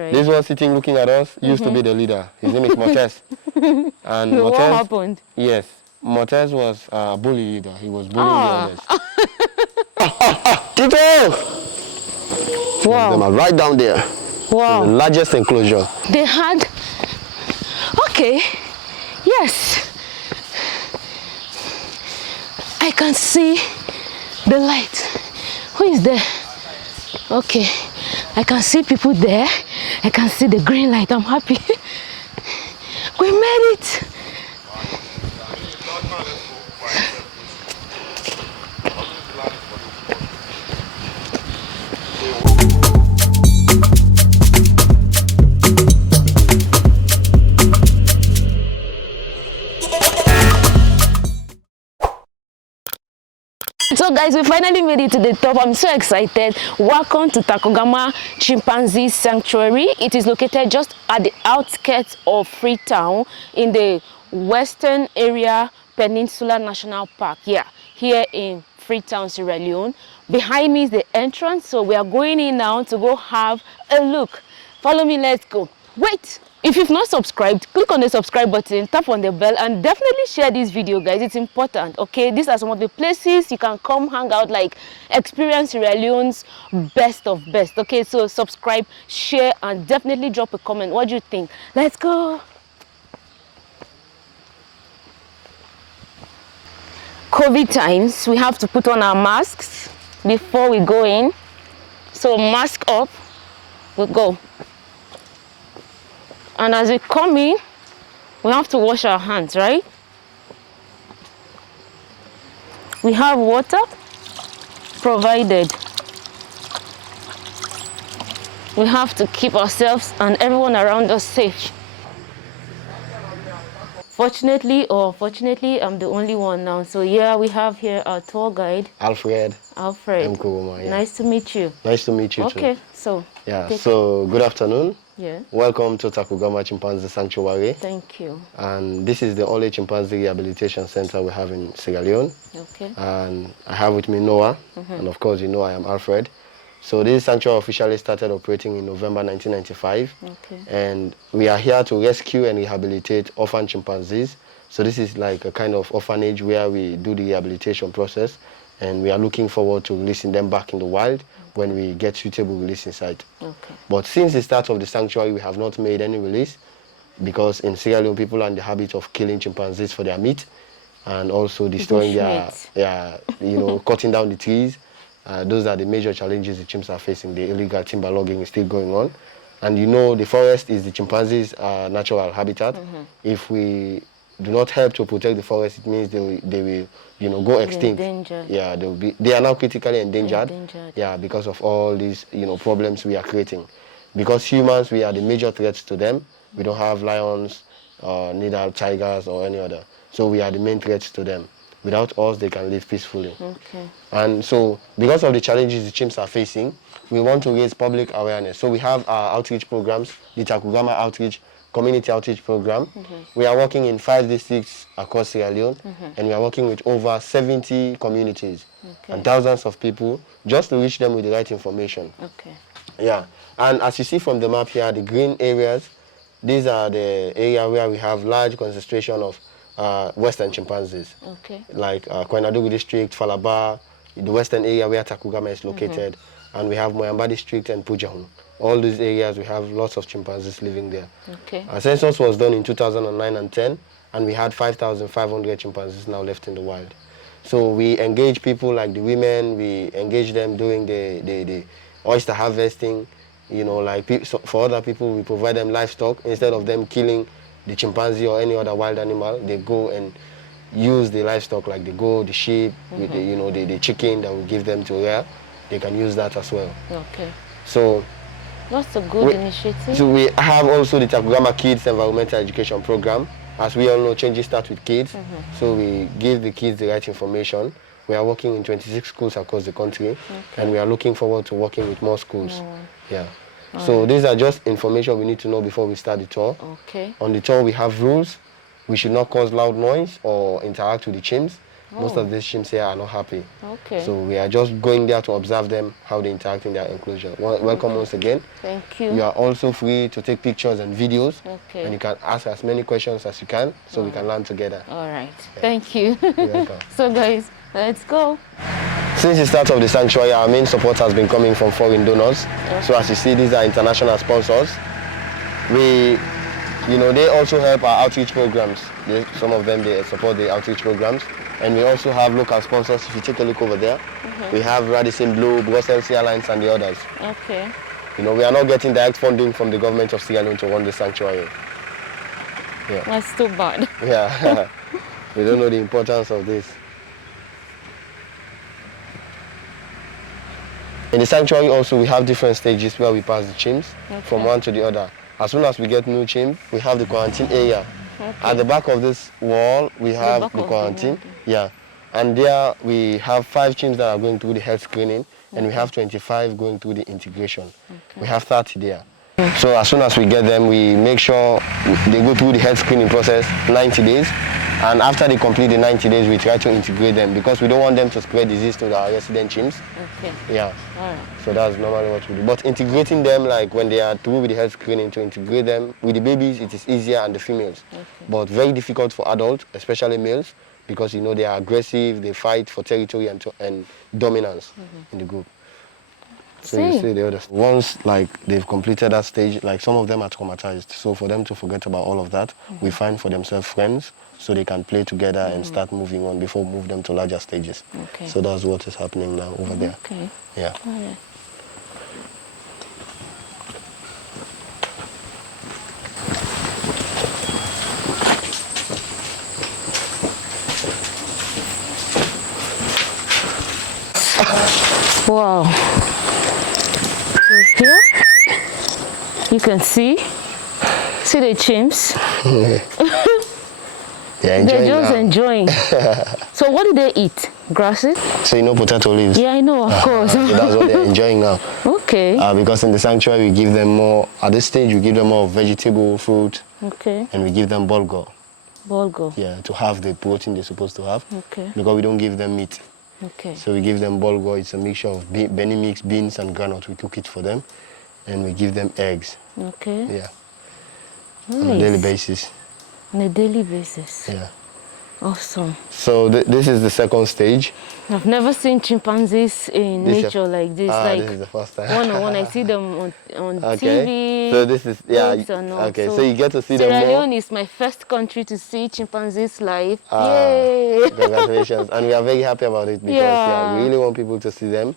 Right. This one sitting looking at us used to be the leader. His name is Motes. And What Motes, happened? yes, Motes was a bully leader. He was bullying the others. Tito! Wow. Them are right down there. Wow. The largest enclosure. They had... Okay. Yes. I can see the light. Who is there? Okay. I can see people there. I can see the green light. I'm happy. We made it. So guys, we finally made it to the top. I'm so excited. Welcome to Takogama Chimpanzee Sanctuary. It is located just at the outskirts of Freetown in the western area Peninsula National Park. Yeah, here in Freetown, Sierra Leone. Behind me is the entrance, so we are going in now to go have a look. Follow me, let's go. Wait! If you've not subscribed, click on the subscribe button, tap on the bell, and definitely share this video, guys. It's important, okay? These are some of the places you can come hang out, like experience Sierra Leone's best of best, okay? So subscribe, share, and definitely drop a comment. What do you think? Let's go. COVID times, we have to put on our masks before we go in. So mask up, we'll go. And as we come in, we have to wash our hands, right? We have water provided. We have to keep ourselves and everyone around us safe. Fortunately or fortunately, I'm the only one now. So yeah, we have here our tour guide. Alfred. Alfred. Kuru, yeah. Nice to meet you. Nice to meet you too. Okay, so. Yeah, so good afternoon. Yeah. Welcome to Takogama Chimpanzee Sanctuary. Thank you. And this is the only chimpanzee rehabilitation center we have in Sierra Leone. Okay. And I have with me Noah, and of course you know I am Alfred. So this sanctuary officially started operating in November 1995. Okay. And we are here to rescue and rehabilitate orphan chimpanzees. So this is like a kind of orphanage where we do the rehabilitation process, and we are looking forward to releasing them back in the wild when we get suitable releasing site. Okay. But since the start of the sanctuary, we have not made any release because in Sierra Leone, people are in the habit of killing chimpanzees for their meat and also destroying cutting down the trees. Those are the major challenges the chimps are facing. The illegal timber logging is still going on. And you know, the forest is the chimpanzees' natural habitat. If we do not help to protect the forest, it means they will go extinct. Yeah, they are now critically endangered. Yeah, because of all these problems we are creating. Because humans, we are the major threats to them. We don't have lions, neither tigers or any other. So we are the main threats to them. Without us, they can live peacefully. Okay. And so, because of the challenges the chimps are facing, we want to raise public awareness. So we have our outreach programs, the Takogama Outreach Community Outreach Program. We are working in 5 districts across Sierra Leone, and we are working with over 70 communities and thousands of people just to reach them with the right information. Okay. Yeah, and as you see from the map here, the green areas, these are the area where we have large concentration of western chimpanzees. Okay. Like Koinadugu district, Falaba, the western area where Takogama is located, and we have Moyamba district and Pujahun. All these areas, we have lots of chimpanzees living there. Okay. Our census was done in 2009 and 10, and we had 5,500 chimpanzees now left in the wild. So we engage people like the women, we engage them doing the oyster harvesting, for other people, we provide them livestock. Instead of them killing the chimpanzee or any other wild animal, they go and use the livestock like the goat, the sheep, with the chicken that we give them to rear. They can use that as well. Okay. So that's a good initiative. So we have also the Takogama Kids Environmental Education Program. As we all know, changes start with kids. So we give the kids the right information. We are working in 26 schools across the country, and we are looking forward to working with more schools. Yeah. So these are just information we need to know before we start the tour. Okay. On the tour, we have rules. We should not cause loud noise or interact with the chimps. Most of these chimps here are not happy. Okay. So we are just going there to observe them, how they interact in their enclosure. Welcome once again. Thank you. You are also free to take pictures and videos. Okay. And you can ask as many questions as you can, so we can learn together. All right. Yeah. Thank you. You're welcome. So guys, let's go. Since the start of the sanctuary, our main support has been coming from foreign donors. Okay. So as you see, these are international sponsors. They also help our outreach programs. Some of them, they support the outreach programs. And we also have local sponsors. If you take a look over there, we have Radisson Blue, Brussels Airlines, and the others. Okay. We are not getting direct funding from the government of Sierra Leone to run the sanctuary. Yeah. That's too bad. Yeah. We don't know the importance of this. In the sanctuary also, we have different stages where we pass the chimps from one to the other. As soon as we get new chimp, we have the quarantine area. Okay. At the back of this wall, we have the quarantine. Yeah. And there we have 5 chimps that are going through the health screening, and we have 25 going through the integration. Okay. We have 30 there. So as soon as we get them, we make sure they go through the health screening process 90 days. And after they complete the 90 days, we try to integrate them because we don't want them to spread disease to our resident chimps. Okay. Yeah. All right. So that's normally what we do. But integrating them, like when they are through with the health screening, to integrate them with the babies, it is easier, and the females. Okay. But very difficult for adults, especially males, because they are aggressive, they fight for territory and dominance in the group. So you see the others. Once they've completed that stage, some of them are traumatized. So for them to forget about all of that, we find for themselves friends so they can play together and start moving on before we move them to larger stages. Okay. So that's what is happening now over there. Okay. Yeah. Oh, yeah. Wow. So here you can see the chimps. They're just enjoying. So what do they eat? Grasses? So potato leaves? Yeah, I know, of course. So that's what they're enjoying now. Okay. Because in the sanctuary we give them more, at this stage we give them more vegetable, fruit. Okay. And we give them bulgur. Bulgur? Yeah, to have the protein they're supposed to have. Okay. Because we don't give them meat. Okay. So we give them bulgur. It's a mixture of Benny mix, beans and groundnut. We cook it for them. And we give them eggs. Okay. Yeah. Nice. On a daily basis. On a daily basis? Yeah. Awesome. So this is the second stage. I've never seen chimpanzees in nature like this. This is the first time. One-on-one, I see them on TV. So this is, okay, so you get to see them more. Sierra Leone is my first country to see chimpanzees live. Yay! Congratulations. And we are very happy about it because we really want people to see them.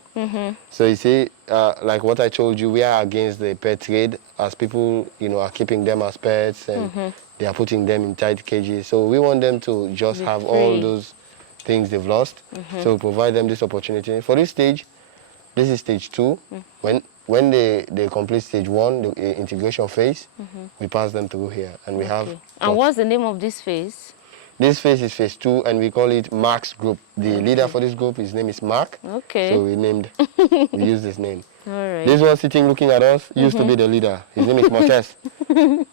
So you see, like what I told you, we are against the pet trade as people, are keeping them as pets and they are putting them in tight cages. So we want them to just have all those things they've lost. So we provide them this opportunity. For this stage, this is stage 2. When they complete stage 1, the integration phase, we pass them through here. And we have... And what's the name of this phase? This phase is phase 2, and we call it Mark's group. The leader for this group, his name is Mark. Okay. So we use this name. All right. This one sitting looking at us used to be the leader. His name is Motes.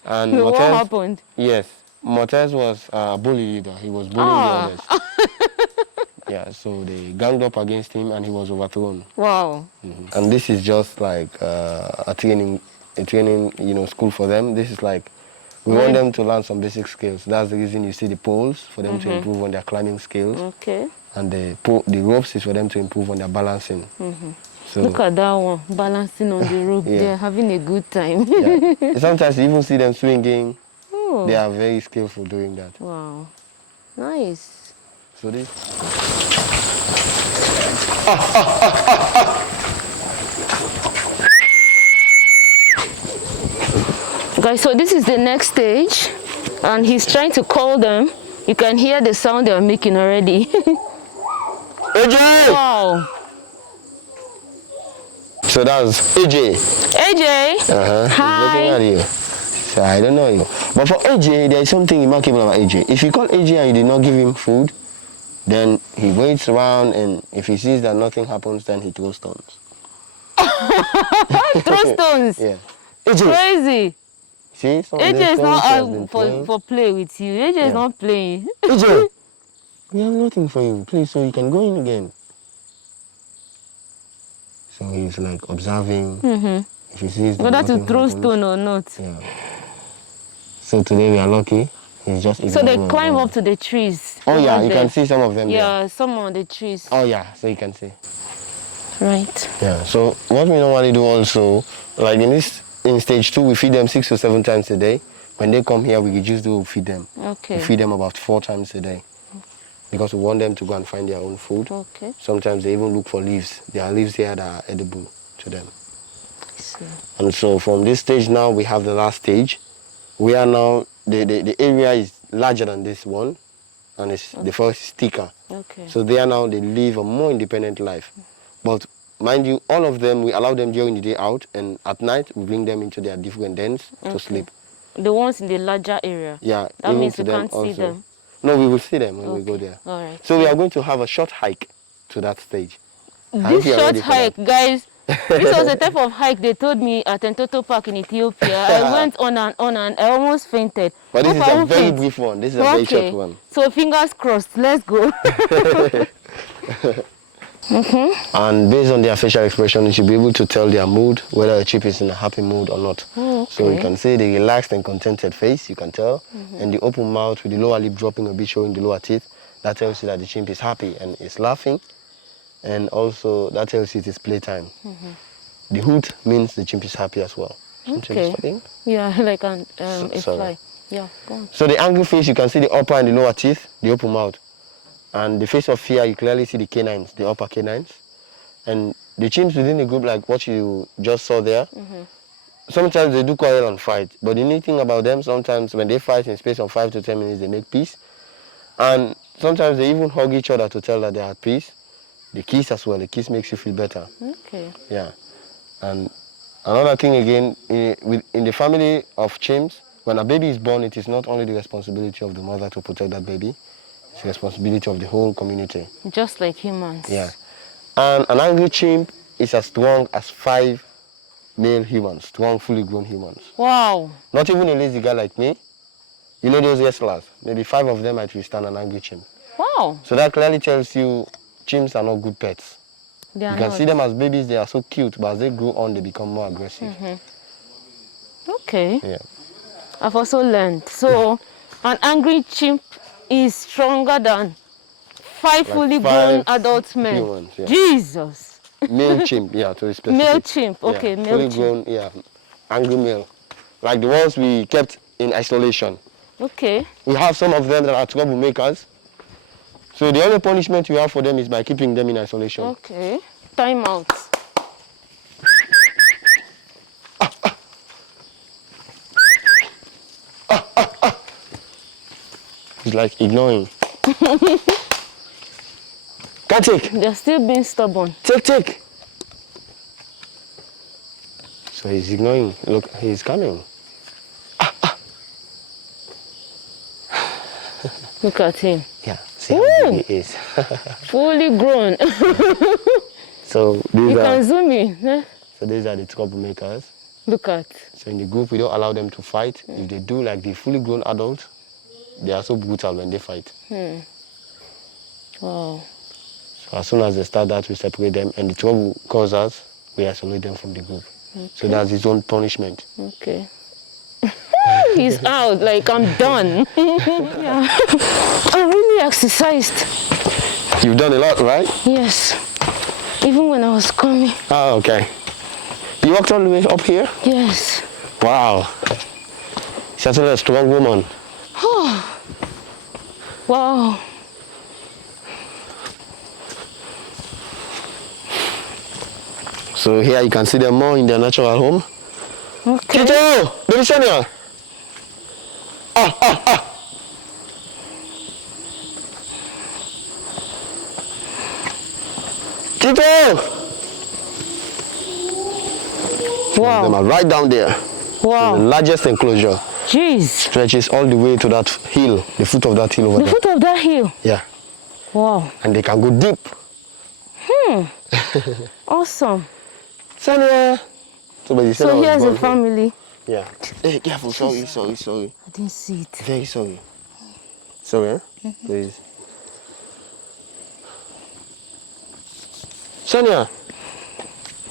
And Motes, what happened? Yes. Motes was a bully leader. He was bullying the others. Yeah, so they ganged up against him and he was overthrown. Wow. And this is just like a training, school for them. This is like, we want them to learn some basic skills. That's the reason you see the poles, for them to improve on their climbing skills. Okay. And the ropes is for them to improve on their balancing. So, look at that one, balancing on the rope. They're having a good time. Sometimes you even see them swinging. Oh. They are very skillful doing that. Wow. Nice. So this... Guys, so this is the next stage, and he's trying to call them. You can hear the sound they are making already. AJ! Wow. So that's AJ. AJ? Hi. He's looking at you. So I don't know you. But for AJ, there is something remarkable about AJ. If you call AJ and you did not give him food, then he waits around, and if he sees that nothing happens, then he throws stones. Throw stones? Yeah. AJ. Crazy. See, AJ is not out for play with you. AJ is not playing. AJ. We have nothing for you. Please, so you can go in again. So he's like observing. If he sees that Whether to nothing throw happens, stone or not. yeah. So today we are lucky. He's just So they ignoring climb all. up to the trees. Oh yeah, over you there. can see some of them there. Yeah, some on the trees. Oh yeah, so you can see. Right. Yeah, so what we normally do also, like in stage 2, we feed them 6 to 7 times a day. When they come here, we just do feed them. Okay. We feed them about 4 times a day because we want them to go and find their own food. Okay. Sometimes they even look for leaves. There are leaves here that are edible to them. So. And so from this stage now, we have the last stage. We are now, the area is larger than this one, and it's, the forest is thicker. Okay. So they live a more independent life. But mind you, all of them, we allow them during the day out, and at night, we bring them into their different dens to sleep. The ones in the larger area? Yeah. That means we can't see them? No, we will see them when we go there. All right. So we are going to have a short hike to that stage. This short hike, guys, this was a type of hike they told me at Entoto Park in Ethiopia. I went on and I almost fainted. But this is a very brief one. This is a very short one. So fingers crossed. Let's go. And based on their facial expression, you should be able to tell their mood, whether a chimp is in a happy mood or not. So you can see the relaxed and contented face, you can tell, and the open mouth with the lower lip dropping a bit, showing the lower teeth. That tells you that the chimp is happy and is laughing, and also that tells you it is playtime. The hoot means the chimp is happy as well. Okay. Yeah, like a fly. Yeah, go on. So the angry face, you can see the upper and the lower teeth, the open mouth. And the face of fear, you clearly see the canines, the upper canines. And the chimps within the group, like what you just saw there, sometimes they do quarrel and fight. But the neat thing about them, sometimes when they fight in space of 5 to 10 minutes, they make peace. And sometimes they even hug each other to tell that they are at peace. The kiss as well, the kiss makes you feel better. Okay. Yeah. And another thing again, in the family of chimps, when a baby is born, it is not only the responsibility of the mother to protect that baby, it's the responsibility of the whole community. Just like humans. Yeah. And an angry chimp is as strong as 5 male humans, strong, fully grown humans. Wow. Not even a lazy guy like me. You know those wrestlers? Maybe 5 of them might withstand an angry chimp. Wow. So that clearly tells you chimps are not good pets. You can see them as babies, they are so cute, but as they grow on, they become more aggressive. Okay. Yeah. I've also learned. So an angry chimp is stronger than 5 fully grown adult men. Humans, yeah. Jesus. Male chimp, yeah, to be specific. Male chimp, okay, yeah, male chimp. Fully grown, yeah, angry male. Like the ones we kept in isolation. Okay. We have some of them that are troublemakers. So the only punishment we have for them is by keeping them in isolation. Okay. Time out. It's like ignoring. Can't take. They're still being stubborn. Take. So he's ignoring. Look, he's coming. Look at him. Yeah, see how big he is. Fully grown. So these you can zoom in. Eh? So these are the troublemakers. Look at. So in the group, we don't allow them to fight. If they do, like the fully grown adults, they are so brutal when they fight. Wow. So as soon as they start that, we separate them, and the trouble causers, we isolate them from the group. Okay. So that's his own punishment. Okay. He's out, like I'm done. Yeah. I really exercised. You've done a lot, right? Yes. Even when I was coming. Oh, okay. You walked all the way up here? Yes. Wow. She's actually a strong woman. Oh. Wow. So here you can see them more in their natural home. Okay. Tito! Baby Sonia! Tito! Wow. Them are right down there. Wow. The largest enclosure. Jeez. Stretches all the way to that hill, the foot of that hill over there. The foot of that hill? Yeah. Wow. And they can go deep. Awesome. Sonia! So here's a family. Yeah. Hey, careful. Sorry. I didn't see it. Very sorry. Sorry, eh? Please. Sonia.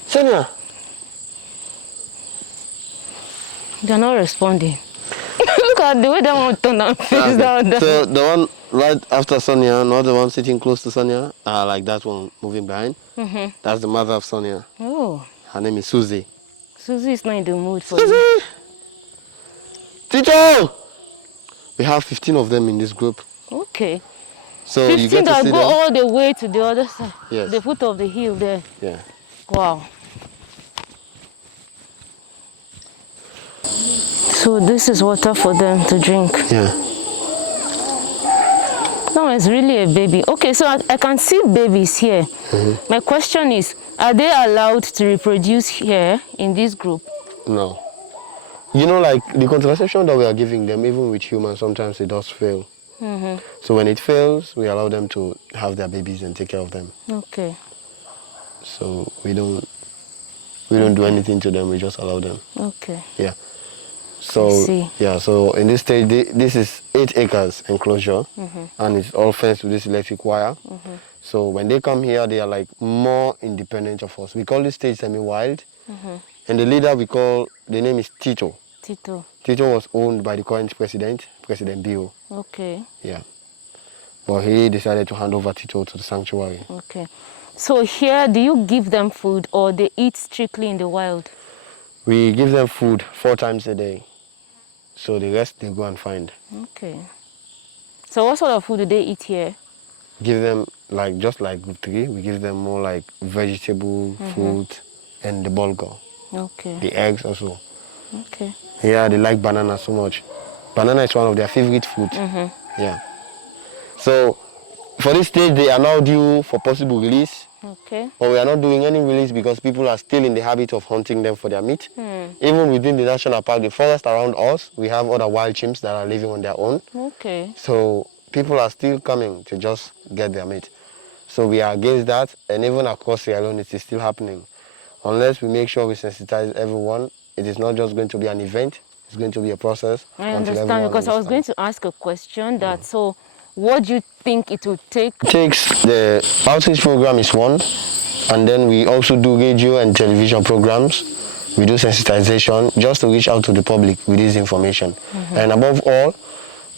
Sonia. They're not responding. Look at the way they want to turn and face down. So the one right after Sonia, not the one sitting close to Sonia, like that one moving behind. That's the mother of Sonia. Oh. Her name is Susie. Susie is not in the mood for Susie! you. Tito! We have 15 of them in this group. Okay. So 15 you get to that see go them. all the way to the other side. Yes. The foot of the hill there. Yeah. Wow. So this is water for them to drink. Yeah. No, it's really a baby. Okay, so I can see babies here. My question is, are they allowed to reproduce here in this group? No. You know, like the contraception that we are giving them, even with humans, sometimes it does fail. So when it fails, we allow them to have their babies and take care of them. Okay. So we don't do anything to them. We just allow them. Okay. Yeah. So yeah. So in this stage, this is 8 acres enclosure, and it's all fenced with this electric wire. So when they come here, they are like more independent of us. We call this stage semi-wild, and the leader the name is Tito. Tito. Tito was owned by the current president, President Bio. Okay. Yeah. But he decided to hand over Tito to the sanctuary. Okay. So here, do you give them food or they eat strictly in the wild? We give them food 4 times a day. So the rest they go and find. Okay. So what sort of food do they eat here? Give them just like group 3, we give them more like vegetable, fruit, and the bulgur. Okay. The eggs also. Okay. Yeah, they like banana so much. Banana is one of their favorite food. Yeah. So for this stage, they are now due for possible release. Okay. But we are not doing any release because people are still in the habit of hunting them for their meat. Even within the national park, the forest around us, we have other wild chimps that are living on their own. Okay. So people are still coming to just get their meat. So we are against that, and even across Sierra Leone, it is still happening. Unless we make sure we sensitize everyone, it is not just going to be an event, it's going to be a process. I understand, because I was going to ask a question that, so what do you think it would take? It takes, the outreach program is one, and then we also do radio and television programs. We do sensitization just to reach out to the public with this information. And above all,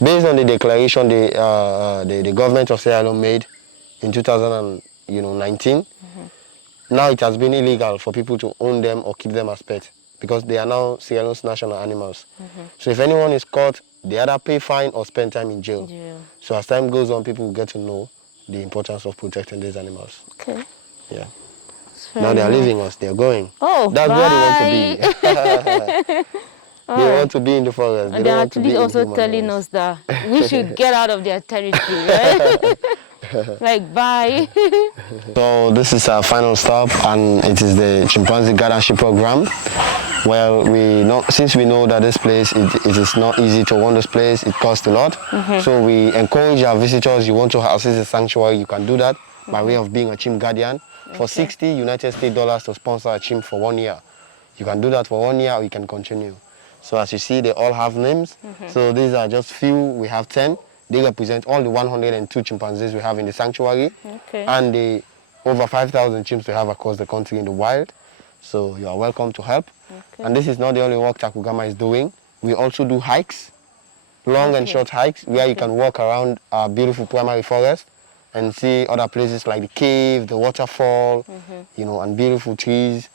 based on the declaration the government of Sierra Leone made in 2019, now it has been illegal for people to own them or keep them as pets because they are now Sierra Leone's national animals. So if anyone is caught, they either pay fine or spend time in jail. So as time goes on, people will get to know the importance of protecting these animals. Okay. Yeah. Now they are leaving us, they are going. Oh, that's where they want to be. They want to be in the forest. And they're actually also telling us that we should get out of their territory, right? Like, bye. So this is our final stop, and it is the chimpanzee guardianship program. Well, since we know that this place, it is not easy to run this place, it costs a lot. So we encourage our visitors, you want to assist the sanctuary, you can do that by way of being a chimp guardian. For 60 United States dollars to sponsor a chimp for 1 year. You can do that for 1 year or you can continue. So as you see, they all have names. So these are just few, we have 10. They represent all the 102 chimpanzees we have in the sanctuary. And the over 5,000 chimps we have across the country in the wild. So you are welcome to help. And this is not the only work Takugama is doing. We also do hikes, long and short hikes, where you can walk around our beautiful primary forest and see other places like the cave, the waterfall, and beautiful trees.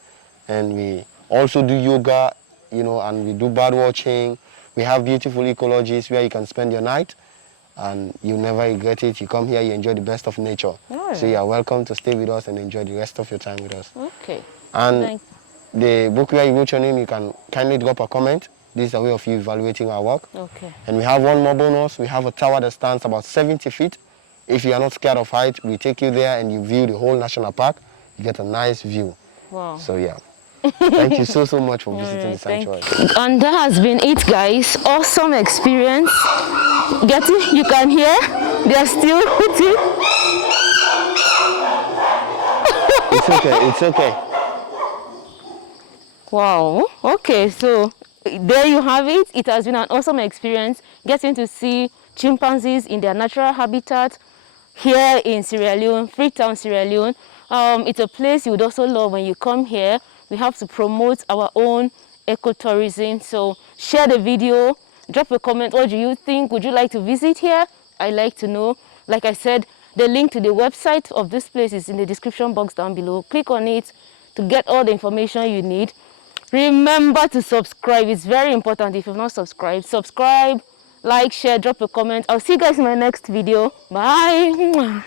And we also do yoga, and we do bird watching. We have beautiful ecologies where you can spend your night and you never regret it. You come here, you enjoy the best of nature. So you are welcome to stay with us and enjoy the rest of your time with us. Okay. And the book where you wrote your name, you can kindly drop a comment. This is a way of you evaluating our work. Okay. And we have one more bonus. We have a tower that stands about 70 feet. If you are not scared of height, we take you there and you view the whole national park. You get a nice view. Wow. So yeah. Thank you so much for visiting the sanctuary. And that has been it, guys. Awesome experience. You can hear? They're still hooting. It's okay, it's okay. Wow. Okay, so there you have it. It has been an awesome experience getting to see chimpanzees in their natural habitat here in Sierra Leone, Freetown, Sierra Leone. It's a place you would also love when you come here. We have to promote our own ecotourism. So share the video, drop a comment. What do you think? Would you like to visit here? I'd like to know. Like I said, the link to the website of this place is in the description box down below. Click on it to get all the information you need. Remember to subscribe. It's very important. If you've not subscribed, subscribe, like, share, drop a comment. I'll see you guys in my next video. Bye.